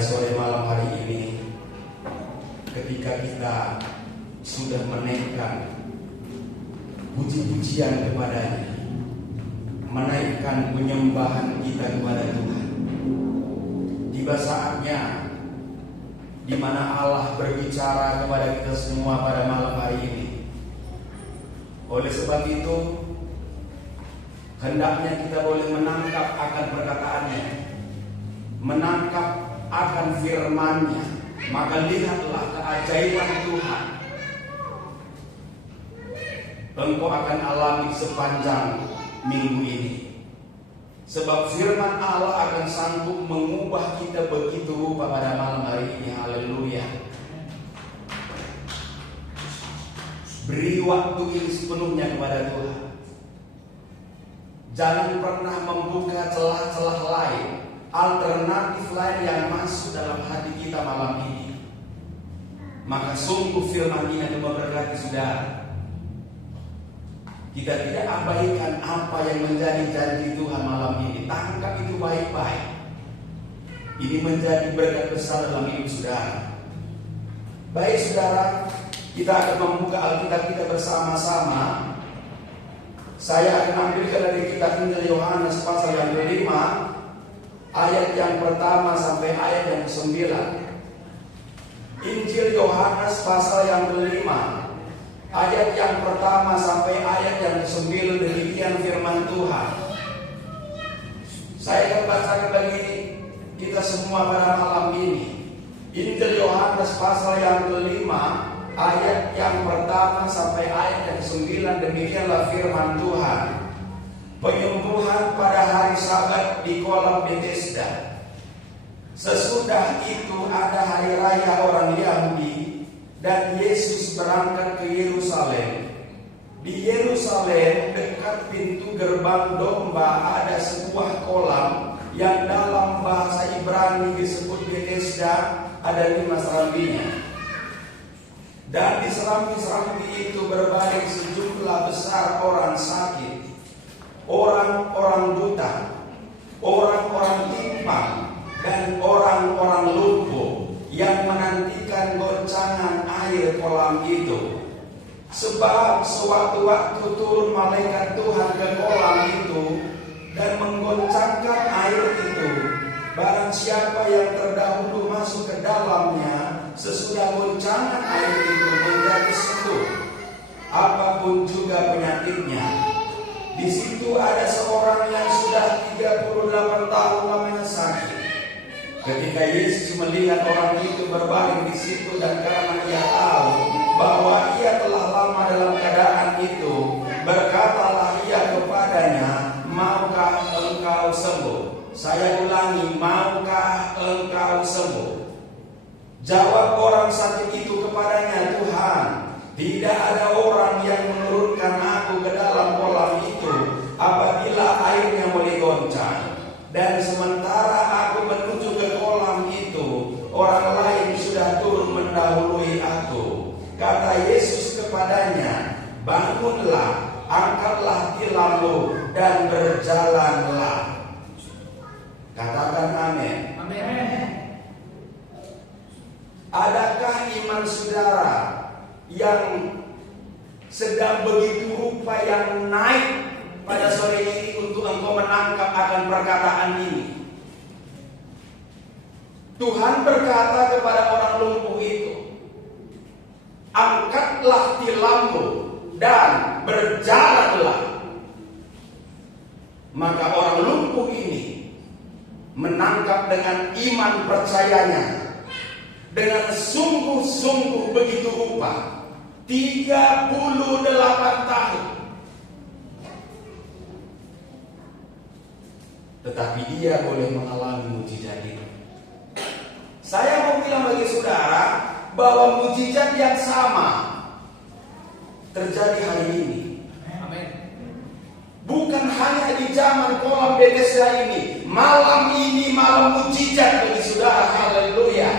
pada sore malam hari ini, ketika kita sudah menaikkan puji-pujian kepadanya, menaikkan penyembahan kita kepada Tuhan, tiba saatnya di mana Allah berbicara kepada kita semua pada malam hari ini. Oleh sebab itu, hendaknya kita boleh menangkap akan perkataannya, menangkap akan firman-Nya, maka lihatlah keajaiban Tuhan. Engkau akan alami sepanjang minggu ini. Sebab firman Allah akan sanggup mengubah kita begitu rupa pada malam hari ini. Haleluya. Beri waktu ini sepenuhnya kepada Tuhan. Jangan pernah membuka celah-celah lain, alternatif lain yang masuk dalam hati kita malam ini. Maka sungguh firman ini akan memberkati saudara. Kita tidak abaikan apa yang menjadi janji Tuhan malam ini. Tangkap itu baik-baik. Ini menjadi berkat besar dalam hidup saudara. Baik saudara, kita akan membuka Alkitab kita bersama-sama. Saya akan ambilkan dari kitab Injil Yohanes pasal yang kelima, ayat yang pertama sampai ayat yang ke-9. Injil Yohanes pasal yang kelima, ayat yang pertama sampai ayat yang ke-9, demikian firman Tuhan. Saya akan bacakan begini kita semua pada malam ini. Injil Yohanes pasal yang kelima, ayat yang pertama sampai ayat yang ke-9, demikianlah firman Tuhan. Penyembuhan pada hari Sabat di kolam Bethesda. Sesudah itu ada hari raya orang Yahudi dan Yesus berangkat ke Yerusalem. Di Yerusalem dekat pintu gerbang domba ada sebuah kolam yang dalam bahasa Ibrani disebut Bethesda, ada 5 serambinya. Dan di serambi-serambi itu berbaring sejumlah besar orang sakit, orang-orang buta, orang-orang timpang, dan orang-orang lumpuh yang menantikan goncangan air kolam itu. Sebab sewaktu-waktu turun malaikat Tuhan ke kolam itu dan menggoncangkan air itu, barang siapa yang terdahulu masuk ke dalamnya, sesudah goncangan air itu menjadi sembuh, apapun juga penyakitnya. Di situ ada seorang yang sudah 38 tahun lamanya sakit. Ketika Yesus melihat orang itu berbaring di situ dan karena ia tahu bahwa ia telah lama dalam keadaan itu, berkatalah ia kepadanya, "Maukah engkau sembuh?" Saya ulangi, "Maukah engkau sembuh?" Jawab orang sakit itu kepadanya, "Tuhan, tidak ada orang yang menurunkan aku ke dalam kolam itu apabila airnya mulai goncang. Dan sementara aku menuju ke kolam itu, orang lain sudah turun mendahului aku." Kata Yesus kepadanya, "Bangunlah, angkatlah tilammu dan berjalanlah." Katakan amin. Amin. Adakah iman saudara yang sedang begitu rupa yang naik pada sore ini untuk engkau menangkap akan perkataan ini? Tuhan berkata kepada orang lumpuh itu, "Angkatlah tilammu dan berjalanlah." Maka orang lumpuh ini menangkap dengan iman percayanya, dengan sungguh-sungguh begitu rupa, 38 tahun. Tetapi dia boleh mengalami mujizat itu. Saya mau bilang bagi saudara bahwa mujizat yang sama terjadi hari ini. Amin. Bukan hanya di zaman kolam Bethesda ini. Malam ini malam mujizat bagi saudara. Haleluya.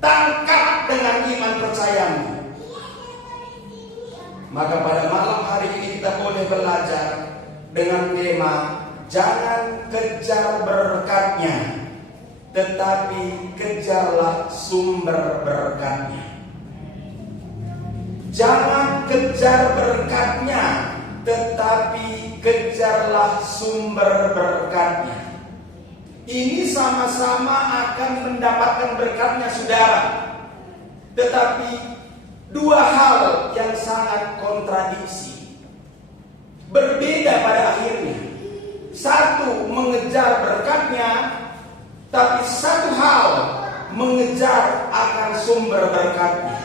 Tangkap dengan iman percayamu. Maka pada malam hari ini kita boleh belajar dengan tema jangan kejar berkatnya, tetapi kejarlah sumber berkatnya. Jangan kejar berkatnya, tetapi kejarlah sumber berkatnya. Ini sama-sama akan mendapatkan berkatnya, saudara. Tetapi dua hal yang sangat kontradiksi, berbeda pada akhirnya. Satu mengejar berkatnya, tapi satu hal mengejar akan sumber berkatnya.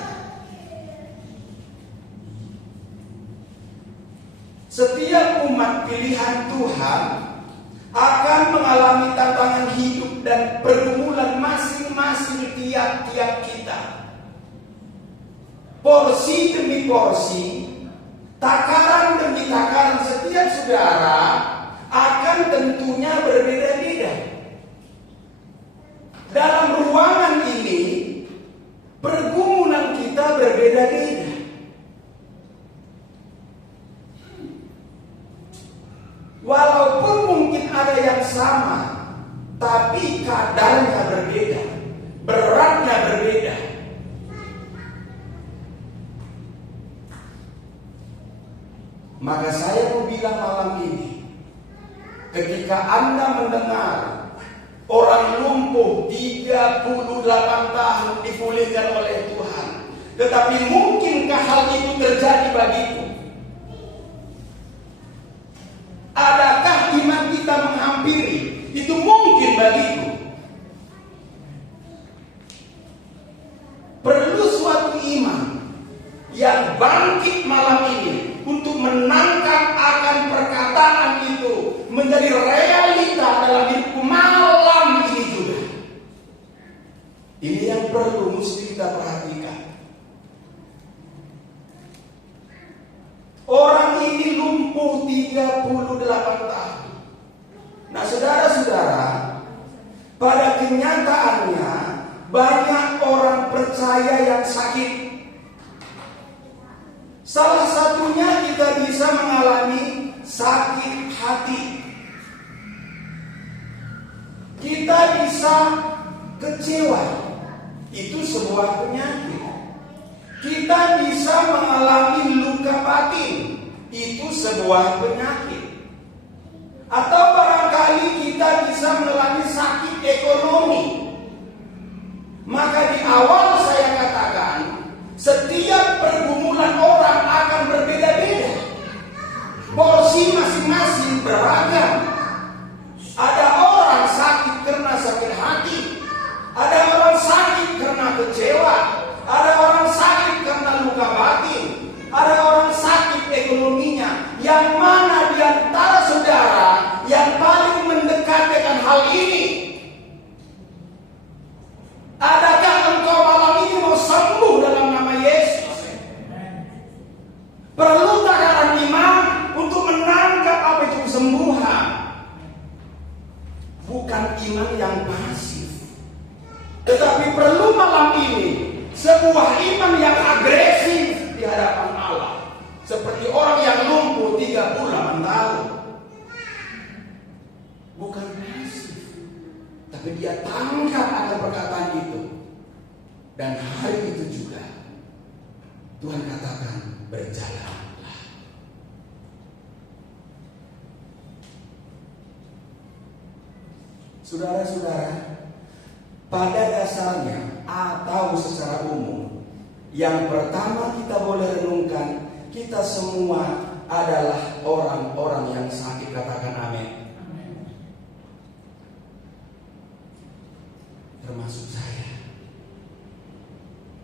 Setiap umat pilihan Tuhan akan mengalami tantangan hidup dan pergumulan masing-masing tiap-tiap kita. Porsi demi porsi, takaran demi takaran setiap saudara akan tentunya berbeda-beda. Dalam ruangan ini, pergumulan kita berbeda-beda. Walaupun mungkin ada yang sama, tapi kadarnya berbeda, beratnya berbeda. Maka saya mau bilang malam ini, ketika Anda mendengar orang lumpuh 38 tahun dipulihkan oleh Tuhan, tetapi mungkinkah hal itu terjadi bagiku? Adakah iman kita menghampiri? Itu mungkin bagiku. Perlu suatu iman yang bangkit malam ini untuk menangkap akan perkataan itu menjadi realita dalam hidupku malam ini juga. Ini yang perlu mesti kita perhatikan. Orang ini lumpuh 38 tahun. Nah, saudara-saudara, pada kenyataannya banyak orang percaya yang sakit. Salah satunya kita bisa mengalami sakit hati. Kita bisa kecewa. Itu sebuah penyakit. Kita bisa mengalami luka batin. Itu sebuah penyakit. Atau barangkali kita bisa mengalami sakit ekonomi. Maka di awal saya katakan, setiap pergumulan orang akan berbeda-beda. Porsi masing-masing beragam. Ada orang sakit karena sakit hati. Ada orang sakit karena kecewa. Ada orang sakit karena luka batin. Ada orang sakit ekonominya. Yang mana di antara saudara yang paling mendekat dengan hal ini? Adakah engkau malam ini mau sembuh dalam nama Yesus? Perlu takaran iman untuk menangkap apa itu kesembuhan. Bukan iman yang pasif. Tetapi perlu malam ini sebuah iman yang agresif di hadapan Allah. Seperti orang yang lumpuh 38 tahun. Bukan pasif, tapi dia tangkap akan perkataan itu. Dan hari itu juga Tuhan katakan, berjalanlah. Saudara-saudara, pada dasarnya atau secara umum, yang pertama kita boleh renungkan, kita semua adalah orang-orang yang sakit. Katakan amin. Termasuk saya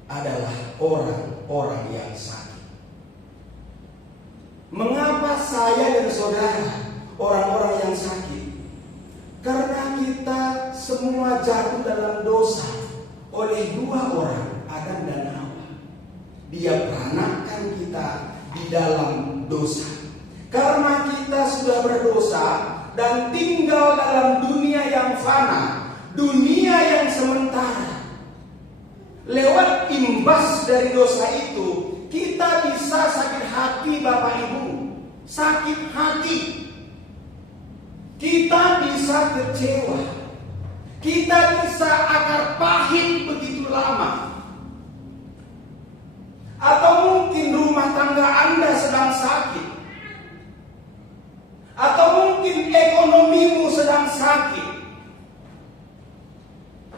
adalah orang-orang yang sakit. Mengapa saya dan saudara orang-orang yang sakit? Karena kita semua jatuh dalam dosa oleh dua orang, Adam dan Hawa. Dia peranakan kita di dalam dosa. Karena kita sudah berdosa dan tinggal dalam dunia yang fana, dunia yang sementara. Lewat imbas dari dosa itu, kita bisa sakit hati Bapak Ibu. Sakit hati. Kita bisa kecewa. Kita bisa akar pahit begitu lama. Atau mungkin rumah tangga Anda sedang sakit. Atau mungkin ekonomimu sedang sakit.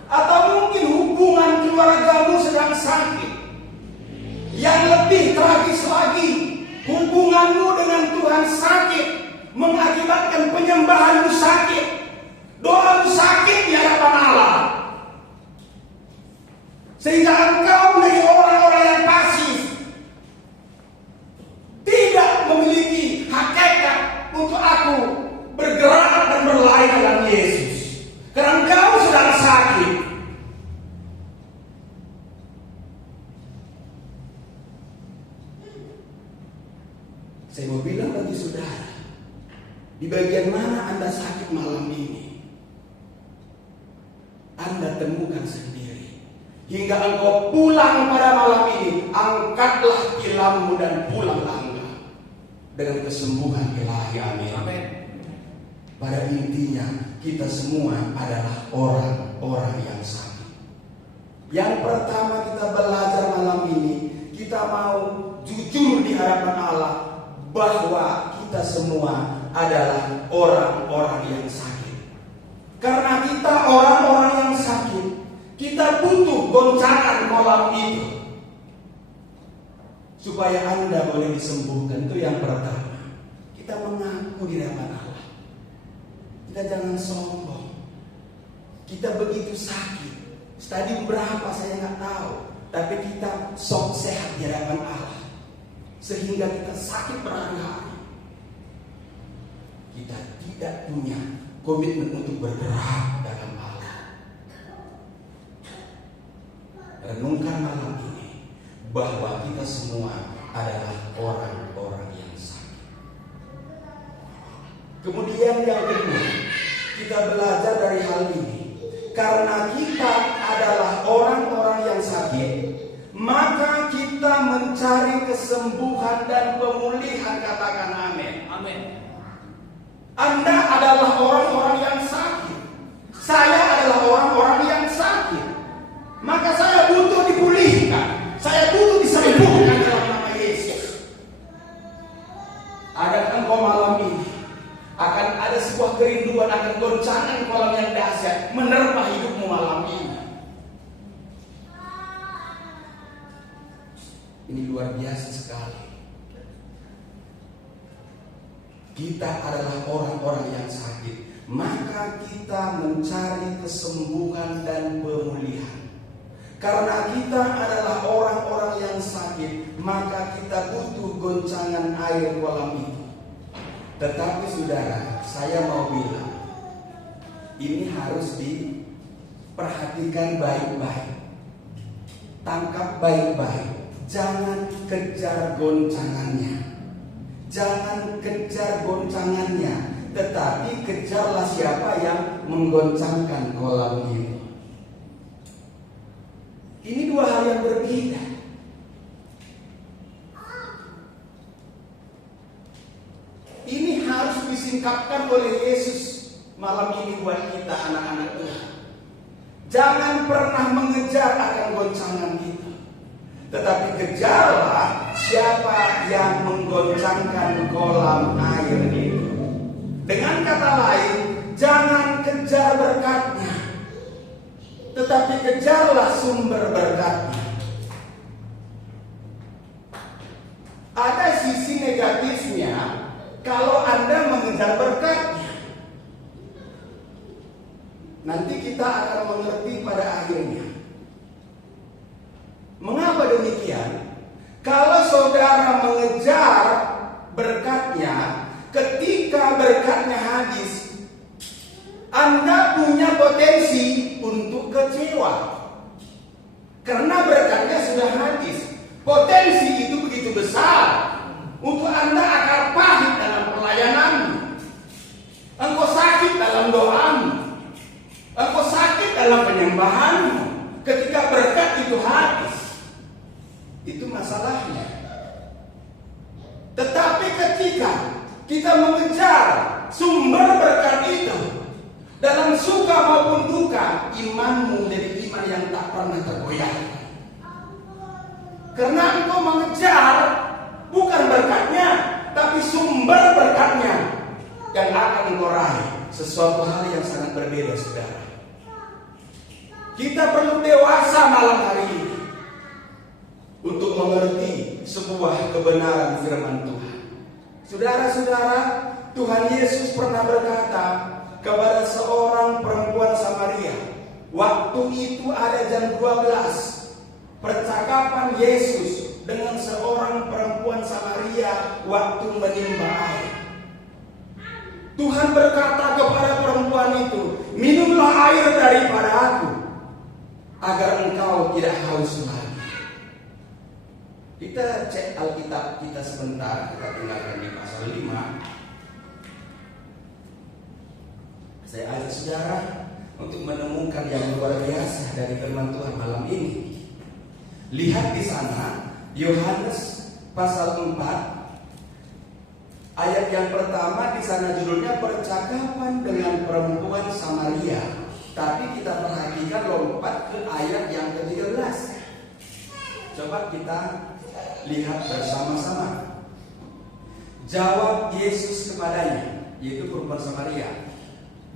Atau mungkin hubungan keluargamu sedang sakit. Yang lebih tragis lagi, hubunganmu dengan Tuhan sakit, mengakibatkan penyembahanmu sakit, doamu sakit di hadapan Allah. Sehingga engkau menjadi orang-orang yang pasif, tidak memiliki hakikat untuk aku bergerak dan berlari dalam Yesus. Karena engkau sedang sakit. Saya mau bilang bagi saudara, di bagian mana Anda sakit malam ini, Anda temukan sendiri. Hingga engkau pulang pada malam ini, angkatlah tilammu dan pulanglah engkau dengan kesembuhan ilahi. Amin. Amin. Pada intinya kita semua adalah orang-orang yang sakit. Yang pertama kita belajar malam ini, kita mau jujur di hadapan Allah bahwa kita semua adalah orang-orang yang sakit. Karena kita orang-orang yang sakit, kita butuh goncangan kolam itu supaya Anda boleh disembuhkan. Itu yang pertama. Kita mengaku di hadapan Allah. Kita jangan sombong. Kita begitu sakit. Stadium berapa saya nggak tahu. Tapi kita sok sehat di hadapan Allah. Sehingga kita sakit berhari-hari. Kita tidak punya komitmen untuk bergerak dalam Allah. Renungkan malam ini bahwa kita semua adalah orang-orang yang sakit. Kemudian yang kedua, kita belajar dari hal ini. Karena kita adalah orang-orang yang sakit, maka kita mencari kesembuhan dan pemulihan. Katakan amin. Amin. Anda adalah orang-orang yang sakit. Saya adalah orang-orang yang sakit. Maka saya butuh dipulihkan. Saya butuh disembuhkan dalam nama Yesus. Ada engkau malam ini akan ada sebuah kerinduan akan goncangan kolam yang dahsyat menerpa hidupmu malam ini. Ini luar biasa sekali. Kita adalah orang-orang yang sakit, maka kita mencari kesembuhan dan pemulihan. Karena kita adalah orang-orang yang sakit, maka kita butuh goncangan air kolam itu. Tetapi saudara, saya mau bilang, ini harus diperhatikan baik-baik. Tangkap baik-baik. Jangan kejar goncangannya. Jangan kejar goncangannya, tetapi kejarlah siapa yang menggoncangkan kolam itu. Ini dua hal yang berbeda. Ini harus disingkapkan oleh Yesus malam ini buat kita anak-anak Tuhan. Jangan pernah mengejar akan goncangan itu, tetapi kejarlah siapa yang menggoncangkan kolam air itu. Dengan kata lain, jangan kejar berkatnya, tetapi kejarlah sumber berkatnya. Ada sisi negatifnya kalau Anda mengejar berkatnya. Nanti kita akan mengerti pada akhirnya. Mengapa demikian? Kalau saudara mengejar berkatnya, ketika berkatnya habis, Anda punya potensi untuk kecewa. Karena berkatnya sudah habis. Potensi itu begitu besar untuk Anda akar pahit dalam pelayananmu. Engkau sakit dalam doamu. Engkau sakit dalam penyembahanmu. Ketika berkat itu habis, itu masalahnya. Tetapi ketika kita mengejar sumber berkat itu dalam suka maupun duka, imanmu menjadi iman yang tak pernah tergoyah. Karena engkau mengejar bukan berkatnya, tapi sumber berkatnya yang akan engkau raih. Sesuatu hal yang sangat berbeda, saudara. Kita perlu dewasa malam hari ini untuk mengerti sebuah kebenaran firman Tuhan. Saudara-saudara, Tuhan Yesus pernah berkata kepada seorang perempuan Samaria. Waktu itu ada jam 12. Percakapan Yesus dengan seorang perempuan Samaria waktu menimba air. Tuhan berkata kepada perempuan itu, minumlah air daripada aku, agar engkau tidak haus lagi. Kita cek Alkitab kita sebentar, kita tinggalkan di pasal 5. Saya ajak saudara untuk menemukan yang luar biasa dari firman Tuhan malam ini. Lihat di sana Yohanes pasal 4 ayat yang pertama, di sana judulnya percakapan dengan perempuan Samaria. Tapi kita perhatikan lompat ke ayat yang ke-13. Coba kita lihat bersama-sama. Jawab Yesus kepadanya, yaitu perempuan Samaria,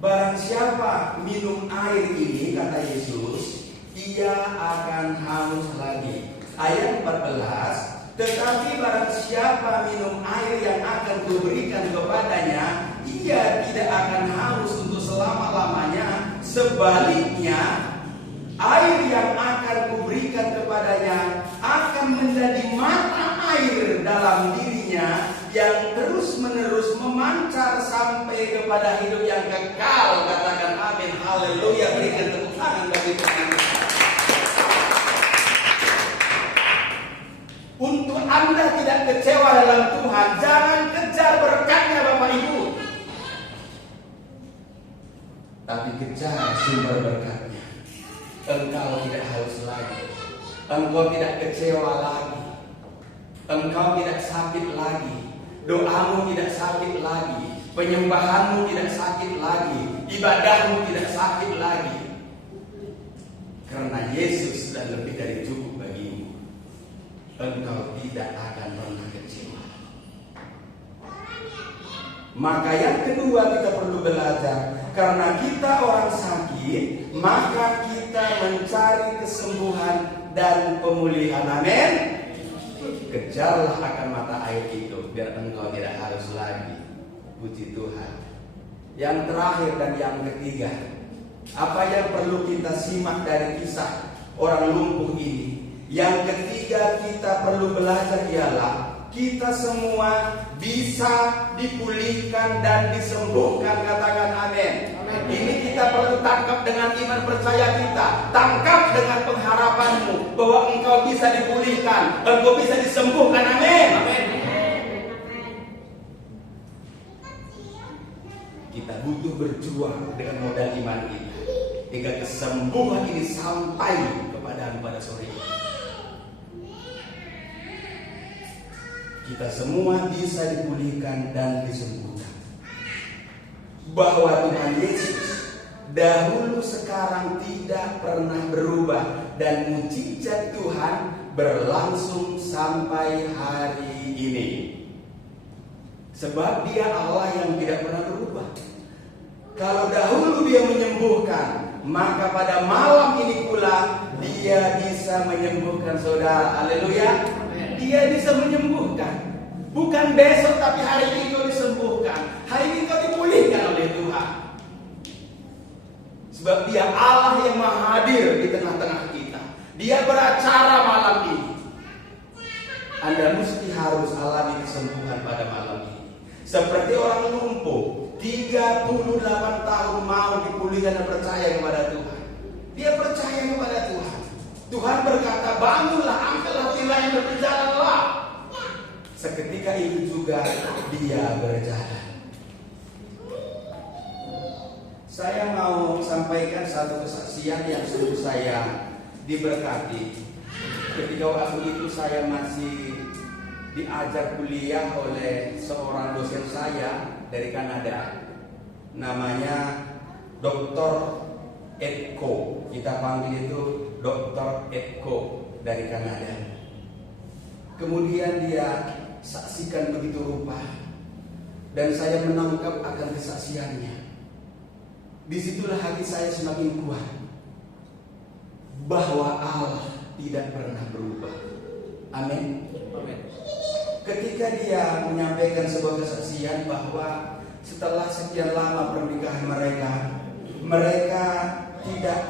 barang siapa minum air ini, kata Yesus, ia akan haus lagi. Ayat 14, tetapi barang siapa minum air yang akan kuberikan kepadanya, ia tidak akan haus untuk selama-lamanya. Sebaliknya, air yang akan kuberikan kepadanya akan menjadi mata air dalam dirinya yang terus-menerus memancar sampai kepada hidup yang kekal. Katakan amin, haleluya. Berikan tepuk tangan bagi Tuhan. Untuk Anda tidak kecewa dalam Tuhan, jangan kejar berkatnya Bapak Ibu, tapi kejar sumber berkatnya. Engkau tidak haus lagi, engkau tidak kecewa lagi, engkau tidak sakit lagi, doamu tidak sakit lagi, penyembahanmu tidak sakit lagi, ibadahmu tidak sakit lagi, karena Yesus sudah lebih dari cukup bagimu. Engkau tidak akan pernah kecewa. Maka yang kedua kita perlu belajar, karena kita orang sakit, maka kita mencari kesembuhan dan pemulihan. Amin. Kejarlah akan mata air itu, biar engkau tidak harus lagi. Puji Tuhan. Yang terakhir dan yang ketiga, apa yang perlu kita simak dari kisah orang lumpuh ini? Yang ketiga kita perlu belajar ialah kita semua bisa dipulihkan dan disembuhkan. Katakan amin. Ini kita perlu tangkap dengan iman percaya kita. Tangkap dengan pengharapanmu bahwa engkau bisa dipulihkan, engkau bisa disembuhkan. Amin. Kita butuh berjuang dengan modal iman kita hingga kesembuhan ini sampai kepada sore ini. Kita semua bisa dipulihkan dan disembuhkan. Bahwa Tuhan Yesus dahulu sekarang tidak pernah berubah, dan mujizat Tuhan berlangsung sampai hari ini. Sebab Dia Allah yang tidak pernah berubah. Kalau dahulu Dia menyembuhkan, maka pada malam ini pula Dia bisa menyembuhkan saudara. Haleluya. Dia bisa menyembuhkan. Bukan besok, tapi hari ini kau disembuhkan. Hari ini kau dipulihkan oleh Tuhan. Sebab Dia Allah yang maha hadir di tengah-tengah kita. Dia beracara malam ini. Anda mesti harus alami kesembuhan pada malam ini. Seperti orang lumpuh, 38 tahun mau dipulihkan dan percaya kepada Tuhan. Dia percaya kepada Tuhan. Tuhan berkata, bangunlah, angkatlah tirai dan berjalanlah. Seketika itu juga dia berjalan. Saya mau sampaikan satu kesaksian yang sungguh saya diberkati. Ketika waktu itu saya masih diajar kuliah oleh seorang dosen saya dari Kanada. Namanya Dr. Eko, kita panggil itu Dr. Eko dari Kanada. Kemudian dia saksikan begitu rupa, dan saya menangkap akan kesaksiannya. Disitulah hati saya semakin kuat bahwa Allah tidak pernah berubah. Amin. Ketika dia menyampaikan sebuah kesaksian bahwa setelah sekian lama pernikahan mereka tidak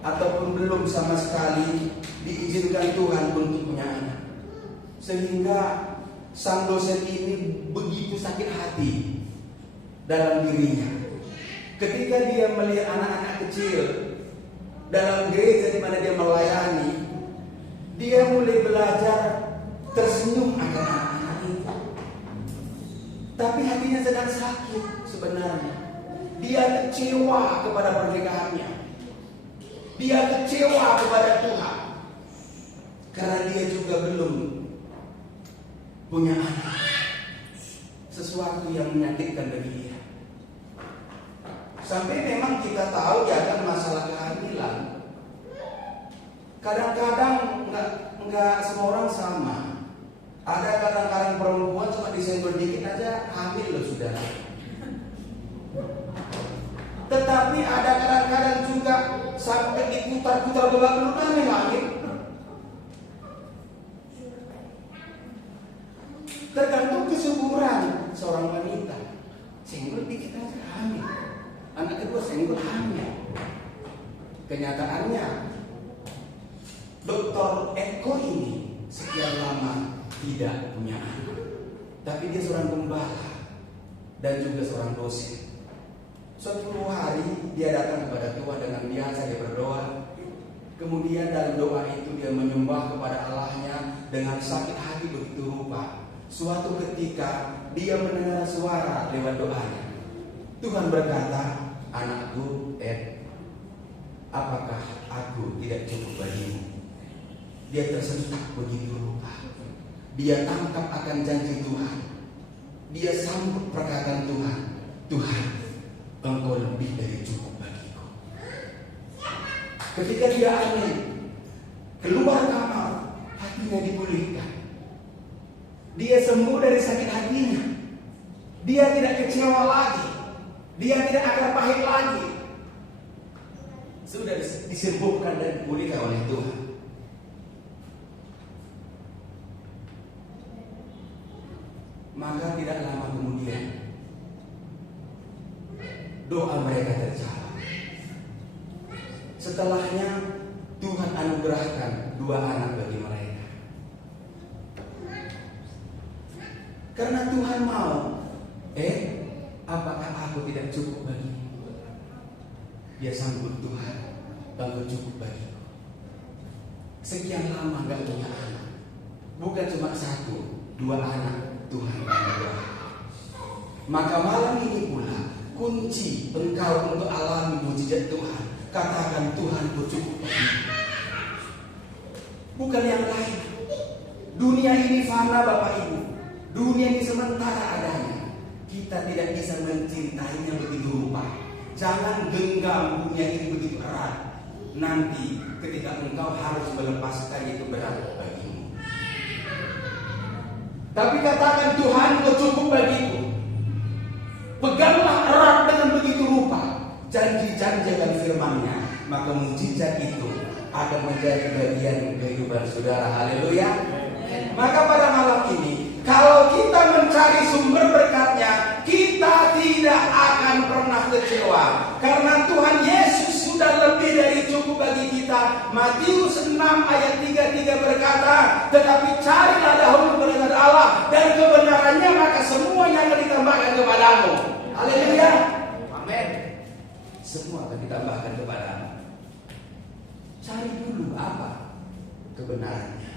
ataupun belum sama sekali diizinkan Tuhan untuk punya anak, sehingga sang dosen ini begitu sakit hati dalam dirinya. Ketika dia melihat anak-anak kecil dalam gereja di mana dia melayani, dia mulai belajar tersenyum akan anak-anak itu. Tapi hatinya sedang sakit sebenarnya. Dia kecewa kepada pernikahannya. Dia kecewa kepada Tuhan, karena dia juga belum punya anak. Sesuatu yang menyakitkan bagi dia. Sampai memang kita tahu ya kan masalah kehamilan. Kadang-kadang nggak semua orang sama. Ada kadang-kadang perempuan cuma disenggol dikit aja hamil loh sudah. Tetapi ada kadang-kadang juga sampai diputar-putar bola belum hamil. Tergantung kesuburan seorang wanita. Senggol dikit aja hamil. Anak kedua senggol hamil. Kenyataannya Dr. Eko ini sekian lama tidak punya anak, tapi dia seorang gembala dan juga seorang dosen. Suatu hari dia datang kepada Tuhan dengan biasa dia berdoa. Kemudian dalam doa itu dia menyembah kepada Allahnya dengan sakit hati begitu rupa. Suatu ketika dia mendengar suara lewat doanya. Tuhan berkata, "Anakku, apakah aku tidak cukup bagimu?" Dia tersentak begitu rupa. Dia tangkap akan janji Tuhan. Dia sambut perkataan Tuhan. Tuhan, Engkau lebih dari cukup bagiku. Ketika dia amin, keluar kamar, hatinya dipulihkan. Dia sembuh dari sakit hatinya. Dia tidak kecewa lagi. Dia tidak akar pahit lagi. Sudah disembuhkan dan dipulihkan oleh Tuhan. Maka tidak lama kemudian doa mereka terjawab. Setelahnya Tuhan anugerahkan 2 anak bagi mereka. Karena Tuhan mau, apakah aku tidak cukup bagimu? Dia sambut Tuhan, Engkau cukup bagiku. Sekian lama gak punya anak, bukan cuma 1, 2 anak Tuhan anugerahkan. Maka malam ini pula kunci engkau untuk alami mujizat Tuhan. Katakan, Tuhanku cukup bagiku. Bukan yang lain. Dunia ini fana Bapak Ibu. Dunia ini sementara adanya. Kita tidak bisa mencintainya begitu rupa. Jangan genggam dunia ini begitu erat. Nanti ketika engkau harus melepaskan itu berat bagimu. Tapi katakan, Tuhan, Kau cukup bagiku. Peganglah erat dengan begitu rupa janji-janji dan firman-Nya, maka mujizat itu akan menjadi bagian kehidupan saudara. Haleluya. Maka pada malam ini, kalau kita mencari sumber berkat-Nya, kita tidak akan pernah kecewa. Karena Tuhan Yesus sudah lebih dari cukup bagi kita. Matius 6 ayat 33 berkata, tetapi carilah dahulu kerajaan Allah dan kebenarannya, maka semuanya akan ditambahkan kepadamu. Haleluya. Amin. Semua akan ditambahkan kepadamu. Cari dulu apa? Kebenarannya.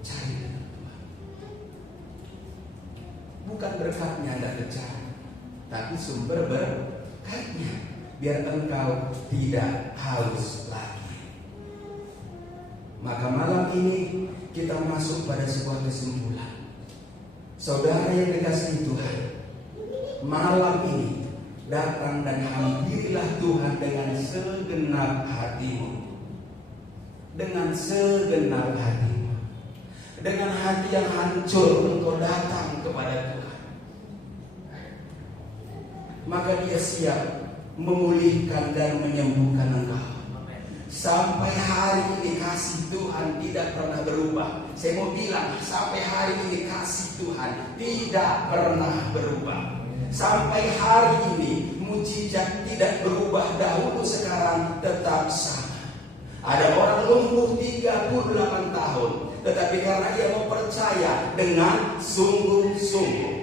Cari dengan Tuhan. Bukan berkatnya Anda kejar, tapi sumber berkatnya, biar engkau tidak haus lagi. Maka malam ini kita masuk pada sebuah kesimpulan. Saudara yang dikasihi Tuhan, malam ini datang dan hampirilah Tuhan dengan segenap hatimu. Dengan segenap hatimu. Dengan hati yang hancur engkau datang kepada Tuhan. Maka Dia siap memulihkan dan menyembuhkan engkau. Sampai hari ini kasih Tuhan tidak pernah berubah. Saya mau bilang, sampai hari ini kasih Tuhan tidak pernah berubah. Sampai hari ini mujizat tidak berubah, dahulu sekarang tetap sama. Ada orang lumpuh 38 tahun, tetapi karena dia mau percaya dengan sungguh-sungguh,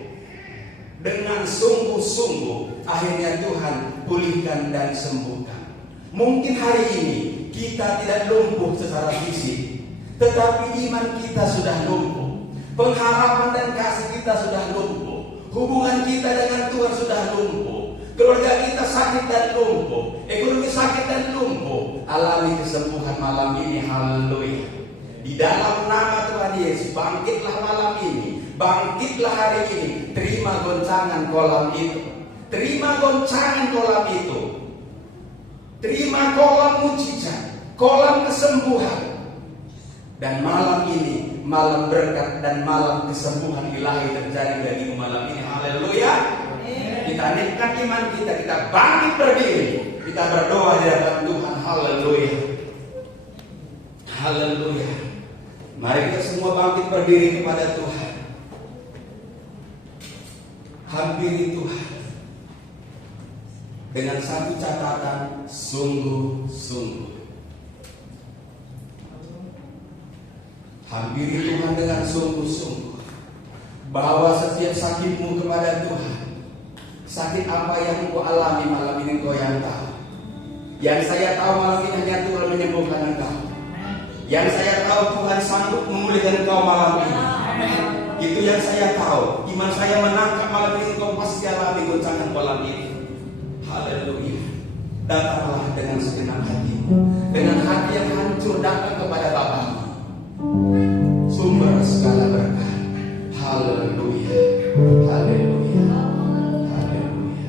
dengan sungguh-sungguh, akhirnya Tuhan pulihkan dan sembuhkan. Mungkin hari ini kita tidak lumpuh secara fisik, tetapi iman kita sudah lumpuh, pengharapan dan kasih kita sudah lumpuh, hubungan kita dengan Tuhan sudah lumpuh, keluarga kita sakit dan lumpuh, ekonomi sakit dan lumpuh. Alami kesembuhan malam ini, haleluya. Di dalam nama Tuhan Yesus, bangkitlah malam ini, bangkitlah hari ini. Terima goncangan kolam itu, terima goncangan kolam itu, terima kolam mujizat, kolam kesembuhan. Dan malam ini malam berkat dan malam kesembuhan ilahi terjadi bagimu malam ini, haleluya. Kita naikkan iman kita, kita bangkit berdiri, kita berdoa di hadapan Tuhan, haleluya, haleluya. Mari kita semua bangkit berdiri kepada Tuhan. Hampiri Tuhan dengan satu catatan, sungguh-sungguh. Hampiri Tuhan dengan sungguh-sungguh. Bawa setiap sakitmu kepada Tuhan. Sakit apa yang engkau alami malam ini engkau yang tahu. Yang saya tahu malam ini hanya Tuhan menyembuhkan engkau. Yang saya tahu Tuhan sanggup memulihkan engkau malam ini. Itu yang saya tahu. Iman saya menangkap malam ini engkau pasti alami goncangan malam ini. Haleluya. Datanglah dengan segenap hatimu, dengan hati yang hancur datang kepada Bapamu, sumber segala berkat. Haleluya, haleluya, haleluya.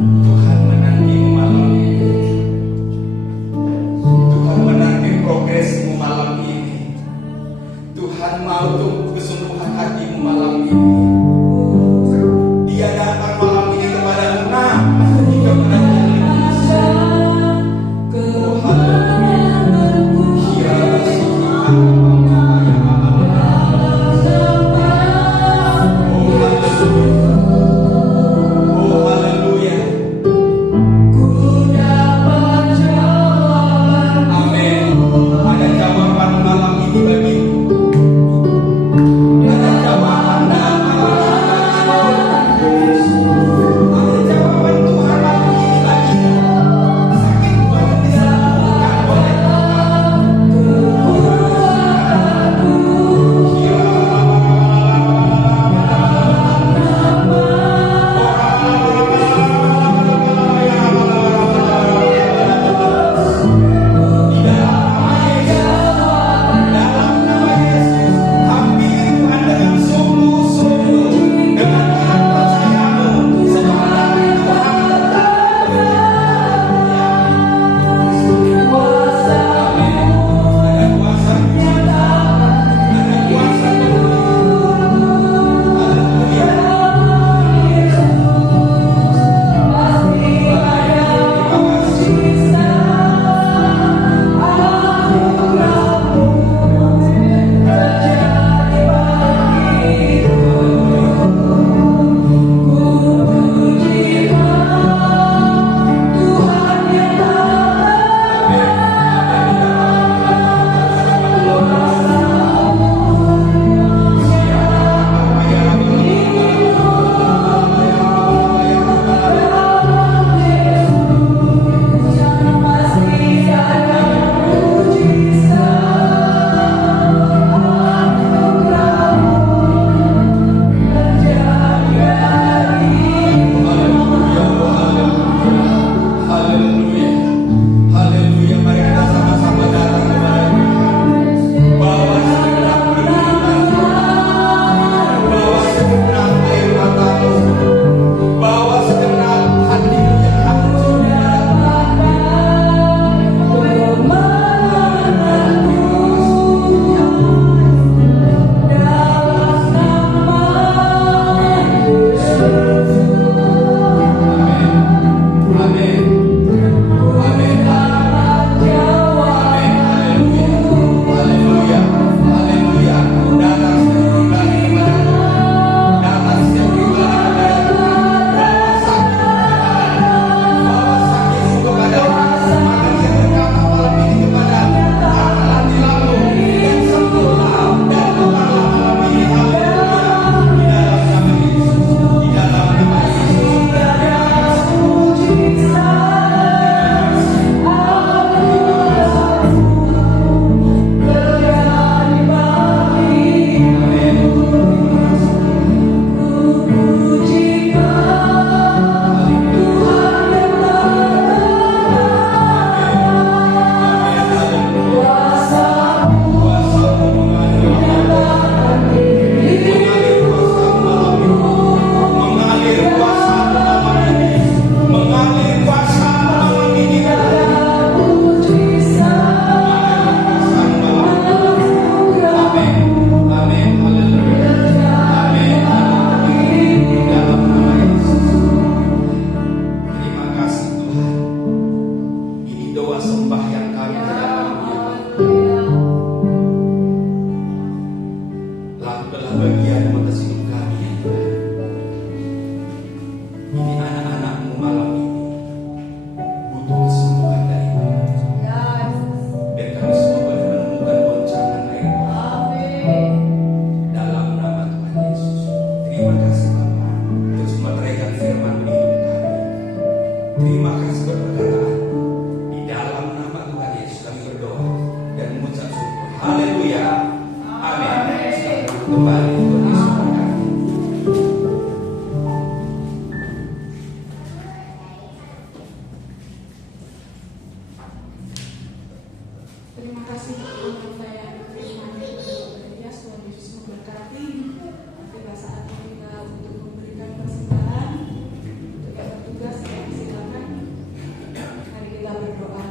Tuhan menanti malam ini. Tuhan menanti progresmu malam ini. Tuhan mau tunggu kesembuhan hatimu malam ini. Dia datang malam ini kepadamu. sebuah perkataan. Di dalam nama Tuhan Yesus kami berdoa dan mengucap syukur. Haleluya. Amin. Sekarang kembali Tuhan Yesus berkati. Terima kasih untuk saya Tuhan Yesus memberkati. Tiba saatnya kita untuk memberikan persembahan. Untuk yang bertugas ya silakan. Mari kita berdoa.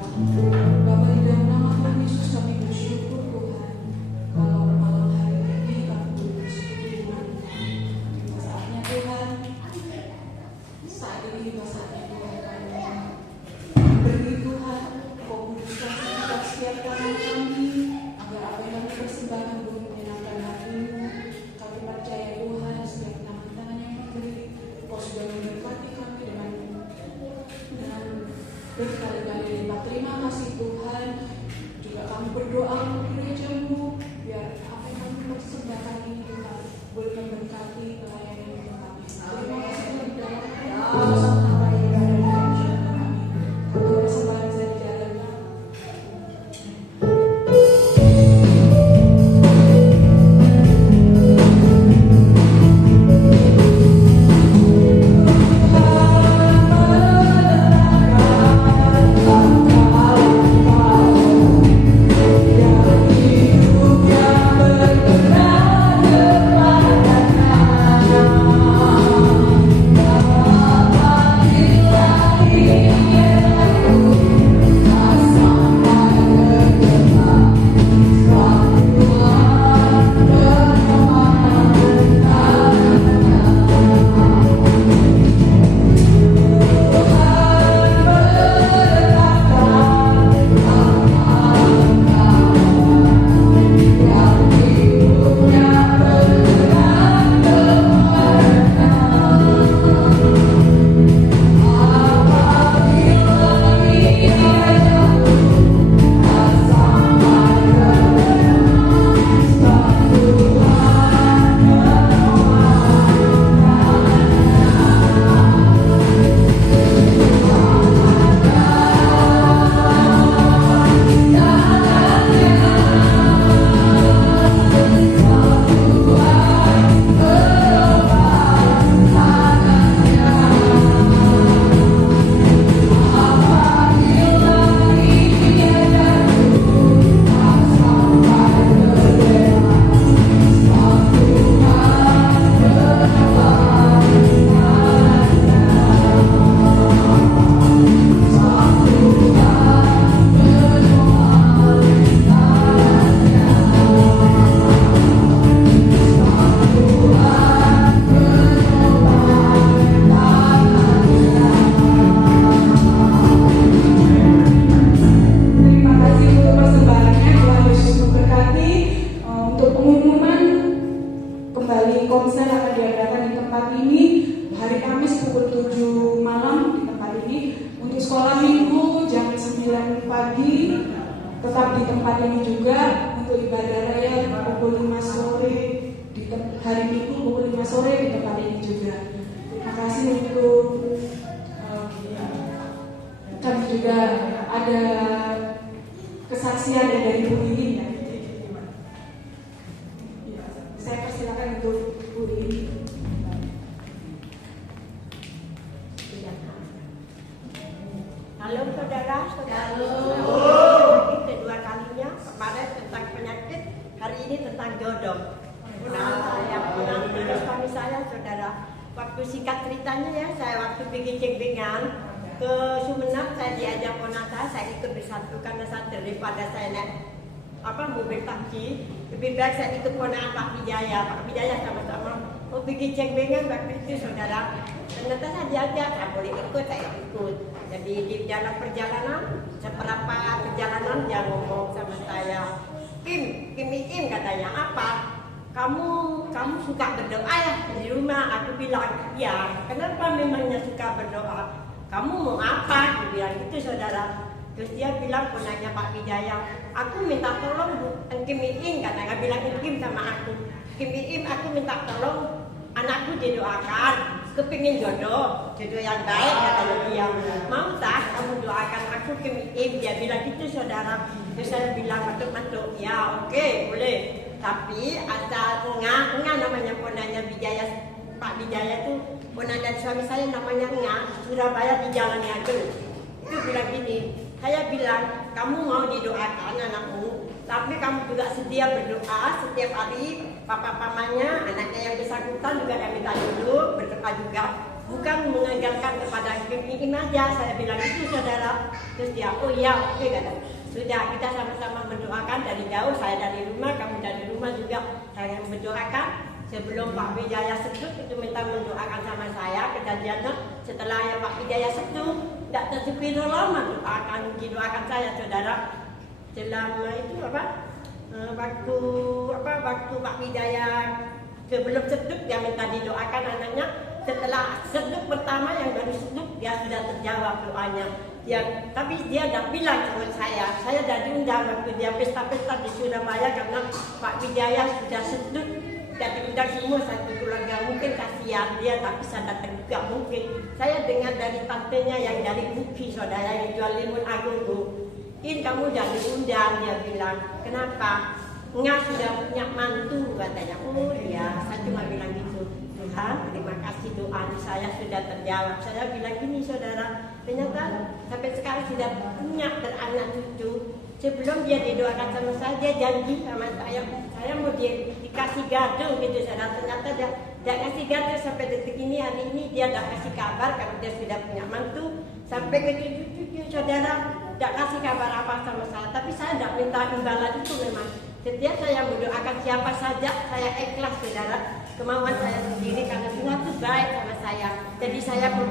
Bapa di dalam nama Tuhan Yesus kami bersyukur Tuhan. Kalau malam hari ini kami bersyukur Tuhan. Tiba saatnya Tuhan. Saat ini tiba saatnya Tuhan kami beri Tuhan komunikasi kita siapkan kami agar apa yang kami persembahkan boleh menyenangkan hati-Mu. Kami percaya Tuhan setiap tangan-tangan yang memberi Kau sudah memberkati kami dengan berkali-kali lipat. Terima kasih Tuhan. Juga kami berdoa untuk gereja-Mu biar apa yang kami persembahkan ini Tuhan boleh memberkati pelayanan kami. Terima kasih Tuhan di dalam nama tetap di tempat ini juga untuk ibadah raya pukul 5 sore hari Minggu pukul 5 sore di tempat ini juga. Terima kasih untuk kami juga ada kesaksian dari Bu Lili ya. Saya persilakan untuk Bu Lili. Halo saudara. Kedua kalinya kemarin tentang penyakit, hari ini tentang jodoh. Pulang suami saya, saudara. Waktu singkat ceritanya ya, saya waktu pergi cek-cengan ke Sumeneb, saya diajak ponata, saya ikut bersatu karena saya daripada saya naik mobil taksi, lebih baik saya ikut ponaan Pak Wijaya sama-sama. Mau pergi cek-cengan waktu itu saudara. Ternyata saya diajak, saya boleh ikut, saya ikut. Jadi di dalam perjalanan, seberapa perjalanan dia ngomong sama saya, Kim katanya, apa? Kamu suka berdoa ya di rumah? Aku bilang, ya. Kenapa memangnya suka berdoa? Kamu mau apa? Aku bilang gitu saudara. Terus dia bilang, nanya Pak Wijaya, aku minta tolong Bu, Kim katanya bilang Kim sama aku. Kim, aku minta tolong anakku didoakan kepingin jodoh yang baik katanya dia. Mau tak kamu doakan aku ke MIM? Dia bilang gitu saudara. Terus saya bilang matuk-matuk, ya oke boleh. Tapi asal enggak namanya ponanya Wijaya, Pak Wijaya tuh ponan dan suami saya namanya enggak, Surabaya di Jalan Ageng. Itu bilang gini, saya bilang kamu mau didoakan anakmu, tapi kamu juga sedia berdoa setiap hari. Papa-pamannya, anaknya yang bersangkutan juga kami minta dulu berdoa juga. Bukan menganggarkan kepada Kim aja, saya bilang itu saudara. Terus dia, oh iya oke kata. Sudah kita sama-sama mendoakan dari jauh, saya dari rumah, kamu dari rumah juga. Saya mendoakan sebelum Pak Wijaya seduk itu minta mendoakan sama saya. Kejadiannya setelah ya Pak Wijaya seduk, tidak tersebut lama didoakan saya saudara. Selama itu waktu Pak Wijaya sebelum seduk dia minta didoakan anaknya. Setelah seduk pertama yang baru seduk dia sudah terjawab doanya. Tapi dia tidak bilang sama saya sudah diundang waktu dia pesta-pesta di Surabaya karena Pak Wijaya sudah seduk dan diundang semua satu keluarga. Mungkin kasihan dia tak bisa datang juga mungkin. Saya dengar dari tantenya yang dari Buki saudara yang jual limun agung bu. In kamu udah diundang, dia bilang. Kenapa? Enggak sudah punya mantu katanya. Oh iya, saya cuma bilang gitu. Tuhan, terima kasih doa saya sudah terjawab. Saya bilang gini saudara, ternyata sampai sekarang sudah punya beranak cucu. Sebelum dia didoakan sama saya, dia janji sama saya mau dikasih gado gitu saudara. Ternyata dia tidak kasih gado sampai detik ini, hari ini dia tidak kasih kabar kalau dia sudah punya mantu. Sampai ke cucu-cucu saudara, tidak kasih kabar apa sama saya. Tapi saya tidak minta imbalan itu memang. Setiap saya mendoakan siapa saja, saya ikhlas saudara. Kemauan saya sendiri karena Tuhan itu baik sama saya. Jadi saya pun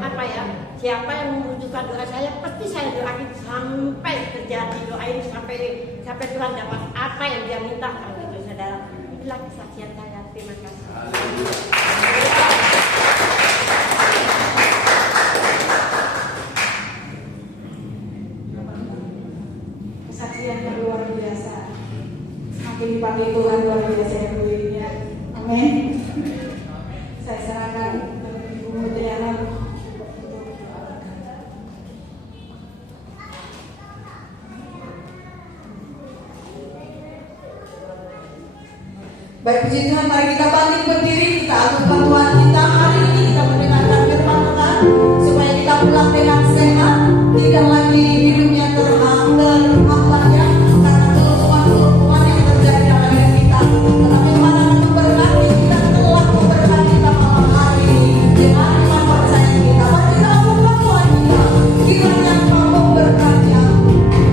siapa yang membutuhkan doa saya, pasti saya doakan sampai terjadi doa ini sampai Tuhan dapat apa yang dia minta gitu saudara. Inilah kesaksian saya. Terima kasih. Kesaksian yang luar biasa. Semakin dipakai Tuhan luar biasa yang mulia. Amin. Saya serahkan Ibu Mutiara. Baik puji Tuhan, mari kita bangkit berdiri, kita agungkan Tuhan kita. Hari ini kita mendengarkan firman Tuhan supaya kita pulang dengan sehat, tidak lagi hidupnya terhambat ya karena kelumpuhan yang terjadi dalam hidup kita. Tetapi Tuhan akan memberkati kita, telah memberkati kita malam hari ini dengan iman percaya kita. Mari kita agungkan Tuhan kita, kiranya Engkau memberkati aku. Engkau memberkati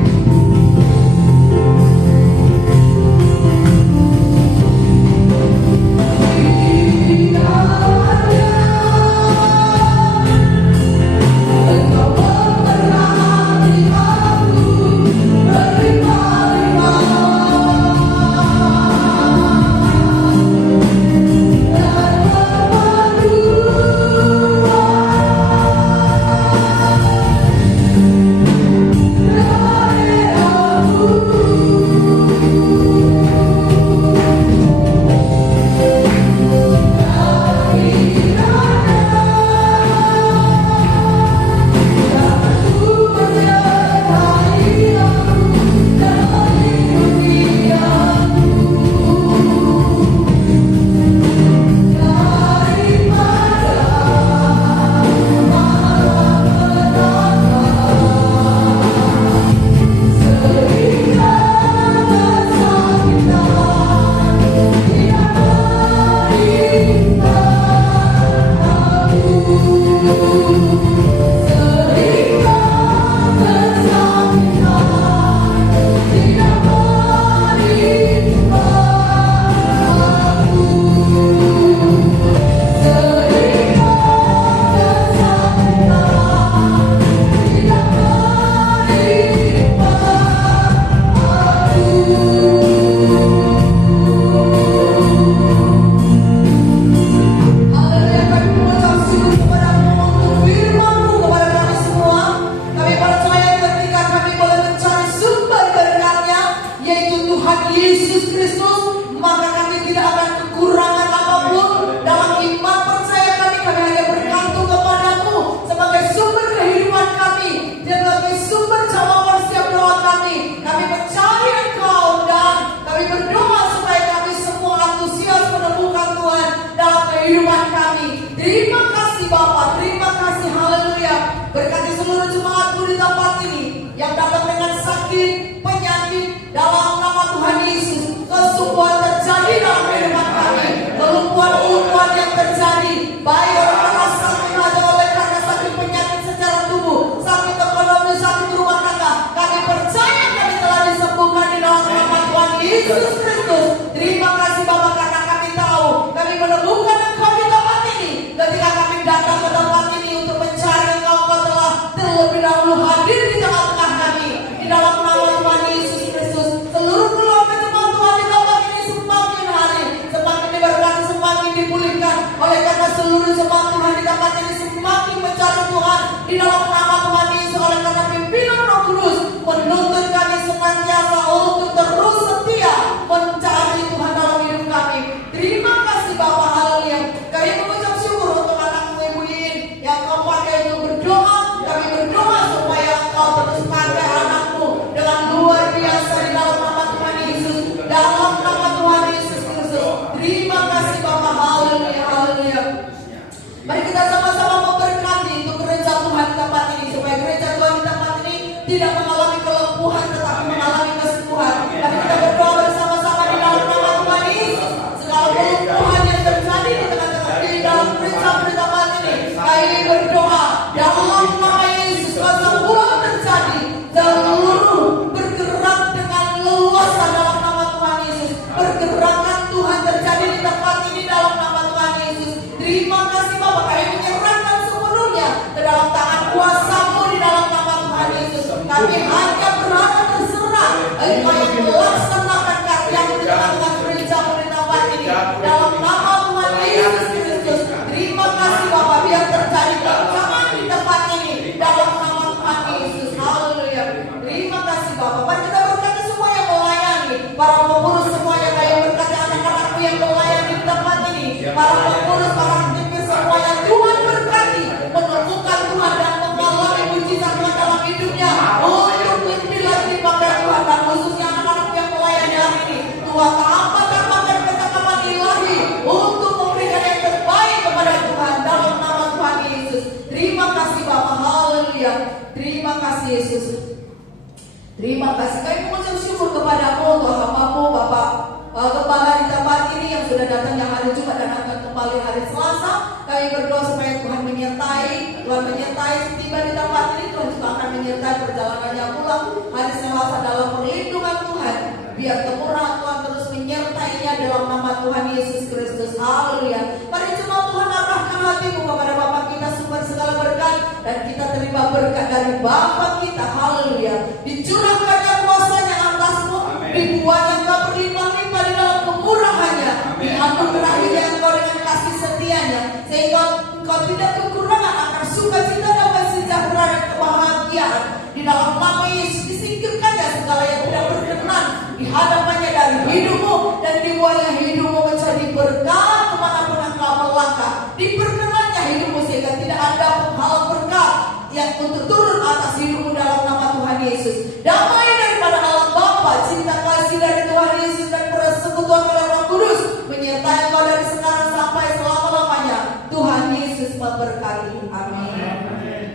Yesus, kesembuhan terjadi dalam kehidupan kami, kelumpuhan-kelumpuhan yang terjadi, baik orang sakit ada oleh karena sakit penyakit secara tubuh, sakit ekonomi, sakit rumah tangga, kami percaya kami telah disembuhkan di dalam nama Tuhan Yesus Kristus. Terima kasih Bapa karena kami tahu kami menemukan Engkau di tempat ini. Ketika kami datang ke tempat ini untuk mencari Engkau, Engkau telah terlebih dahulu hadir di tengah-tengah kami. Di dalam nama Tuhan Yesus Kristus, seluruh keluarga jemaat Tuhan di tempat ini semakin hari semakin diberkati, semakin dipulihkan. Oleh karena seluruh jemaat Tuhan di tempat ini semakin mencari Tuhan di dalam nama Tuhan Yesus. Oleh karena pimpinan Roh Kudus menuntun kami senantiasa untuk terus setia mencari Tuhan dalam hidup kami. Terima kasih Bapa, haleluya. Kami mengucap syukur untuk anakmu Ibu Iin yang Kau pakai untuk berdoa. Kami berdoa supaya Kau terus pakai anakmu dengan luar biasa di dalam nama Tuhan Yesus, dalam nama Tuhan Yesus Kristus. Terima kasih Bapa, haleluya, haleluya. Mari kita sama-sama memberkati untuk gereja Tuhan di tempat ini, supaya gereja Tuhan di tempat ini tidak mengalami kelumpuhan tetapi mengalami kesembuhan. Mari kita berdoa bersama-sama di dalam nama Tuhan Yesus. Segala kelumpuhan yang terjadi di tengah-tengah di dalam gereja di tempat ini, kami berdoa dalam nama Yesus, kesembuhan terjadi, seluruh bergerak dengan leluasa dalam nama Tuhan Yesus. Pergerakan Tuhan terjadi di tempat ini dalam nama Tuhan Yesus. Terima kasih Bapak, kami menyerahkan sepenuhnya ke dalam tangan kuasa-Mu di dalam nama Tuhan Yesus. Kami hanya berada terserah Engkau yang melaksanakan karya-Mu di tengah-tengah gereja-Mu di tempat ini dalam nama Tuhan Yesus Kristus. Terima kasih Bapak, biar terjadi kemenangan di tempat ini dalam nama Tuhan Yesus. Haleluya. Terima kasih Bapak. Mari kita berkati semua yang melayani, para pengurus semuanya, yang berkati anak-anakmu yang melayani di tempat ini, para pengurus, para aktivis semuanya, Tuhan berkati menemukan Tuhan dan mengalami mujizat Tuhan dalam hidupnya untuk lebih lagi dipakai Tuhan, dan khususnya anak-anak yang melayani hari ini. Tuhan tambahkan percakapan ilahi untuk memberikan yang terbaik kepada Tuhan dalam nama Tuhan Yesus. Terima kasih Bapak, haleluya. Terima kasih Yesus. Terima kasih. Kami mengucap syukur kepadamu untuk hamba-Mu Bapak Kepala di tempat ini yang sudah datang yang hari Jumat dan akan kembali hari Selasa. Kami berdoa supaya Tuhan menyertai setiba di tempat ini. Tuhan juga akan menyertai perjalanannya pulang hari Selasa dalam perlindungan Tuhan. Biar kemurahan Tuhan terus menyertainya dalam nama Tuhan Yesus Kristus. Haleluya. Mari jemaat Tuhan arahkan hatimu kepada Bapa kita sumber segala berkat, dan kita terima berkat dari Bapa kita. Haleluya. Dicurahkannya kuasanya atasmu, dibuatnya Engkau berlimpah-limpah di dalam kemurahannya, dianugerahinya Engkau dengan kasih setianya, sehingga Engkau tidak kekurangan akan sukacita, damai sejahtera dan kebahagiaan. Di dalam nama Yesus disingkirkannya segala yang tidak berkenan di hadapannya dari hidupmu, dan dibuatnya hidupmu menjadi berkat kemanapun Engkau melangkah. Diperkenannya hidupmu sehingga tidak ada hal berkat yang untuk turun atas hidupmu dalam nama Tuhan Yesus. Damai daripada Allah Bapa, cinta kasih dari Tuhan Yesus, dan persekutuan oleh Roh Kudus menyertai engkau dari sekarang sampai selama-lamanya. Tuhan Yesus memberkati. Amin.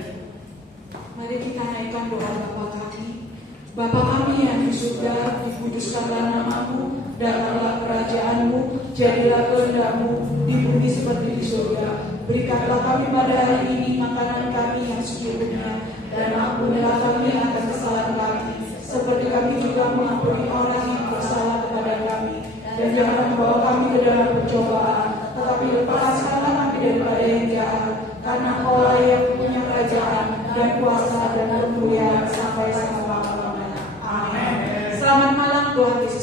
Mari kita naikkan doa Bapa kami. Bapa kami yang di surga, dikuduskanlah nama-Mu, datanglah kerajaan-Mu, jadilah kehendak-Mu di bumi seperti di surga. Berikanlah kami pada hari ini makanan kami yang secukupnya, dan ampunilah kami akan kesalahan kami, seperti kami juga mengampuni orang yang bersalah kepada kami. Dan jangan membawa kami ke dalam pencobaan, tetapi lepaskanlah kami daripada yang jahat, karena Engkaulah yang punya kerajaan dan kuasa dan kemuliaan sampai selama-lamanya. Amin. Selamat malam Tuhan Yesus.